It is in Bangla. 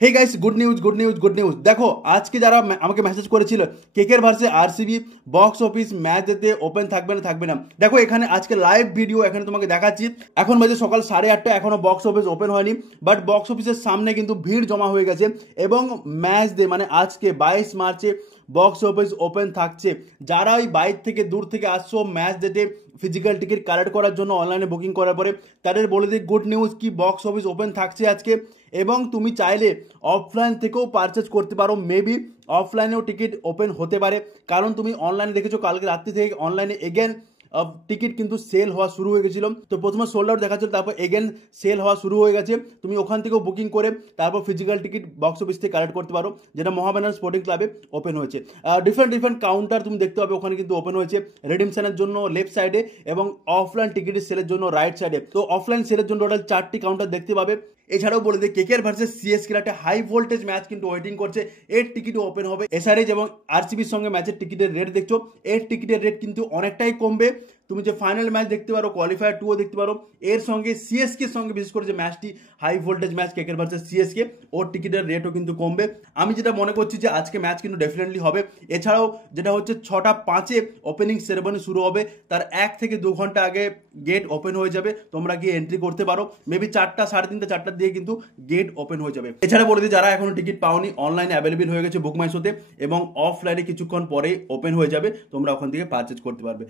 হে guys, good news good news good news. দেখো, আজকে যারা আমাকে মেসেজ করেছিল কেকের ভার্সে আরসিবি বক্স অফিস ম্যাচ যেতে ওপেন থাকবে না থাকবে না, দেখো এখানে আজকে লাইভ ভিডিও এখানে তোমাকে দেখাচ্ছি। এখন বাজে সকাল 8:30, এখনো বক্স অফিস ওপেন হয়নি, বাট বক্স অফিসের সামনে কিন্তু ভিড় জমা হয়ে গেছে এবং ম্যাচ ডে মানে আজকে 22 মার্চে বক্স অফিস ওপেন থাকছে। যারা ওই বাইরে থেকে দূর থেকে আসছো ম্যাচ ডেটে ফিজিক্যাল টিকিট কালেক্ট করার জন্য অনলাইনে বুকিং করার পরে, তাদের বলে দিই গুড নিউজ কি বক্স অফিস ওপেন থাকছে আজকে। এবং তুমি চাইলে অফলাইন থেকেও পারচেজ করতে পারো, মেবি অফলাইনেও টিকিট ওপেন হতে পারে, কারণ তুমি অনলাইনে দেখেছো কালকে রাত্রি থেকে অনলাইনে এগেন টিকিট কিন্তু সেল হওয়া শুরু হয়ে গেছিলো। তো প্রথমে সোল্ড আউট দেখাচ্ছিল, তারপর এগেন সেল হওয়া শুরু হয়ে গেছে। তুমি ওখান থেকেও বুকিং করে তারপর ফিজিক্যাল টিকিট বক্স অফিস থেকে কালেক্ট করতে পারো, যেটা মোহামেডান স্পোর্টিং ক্লাবে ওপেন হয়েছে। ডিফারেন্ট ডিফারেন্ট কাউন্টার তুমি দেখতে পাবে ওখানে কিন্তু ওপেন হয়েছে, রেডিমশনের জন্য লেফট সাইডে এবং অফলাইন টিকিটের সেলের জন্য রাইট সাইডে। তো অফলাইন সেলের জন্য টোটাল 4টি কাউন্টার দেখতে পাবে। এছাড়াও বলে দিই কেকেআর ভার্সেস সিএসকে একটা হাই ভোল্টেজ ম্যাচ কিন্তু ওয়েটিং করছে, এর টিকিট ওপেন হবে। এসআরএইচ এবং আরসিবির সঙ্গে ম্যাচের টিকিটের রেট দেখছো, এর টিকিটের রেট কিন্তু অনেকটাই কমবে। তুমি যে ফাইনাল ম্যাচ দেখতে পারো, কোয়ালিফায়ার টুও দেখতে পারো, এর সঙ্গে সিএসকে সঙ্গে বিশেষ করে যে ম্যাচটি হাই ভোল্টেজ ম্যাচ কেকের ভার্সেস সিএসকে, ওর টিকিটের রেটও কিন্তু কমবে। আমি যেটা মনে করছি যে আজকে ম্যাচ কিন্তু ডেফিনেটলি হবে। এছাড়াও যেটা হচ্ছে 6:05 ওপেনিং সেরেমনি শুরু হবে, তার 1 থেকে 2 ঘন্টা আগে গেট ওপেন হয়ে যাবে, তোমরা গিয়ে এন্ট্রি করতে পারো। মেবি 4টা, 3:30, 4টার দিয়ে কিন্তু গেট ওপেন হয়ে যাবে। এছাড়া বলে দিই যারা এখনো টিকিট পাওনি, অনলাইনে অ্যাভেলেবেল হয়ে গেছে বুক মাই শোতে এবং অফলাইনে কিছুক্ষণ পরে ওপেন হয়ে যাবে, তোমরা ওখান থেকে পারচেজ করতে পারবে।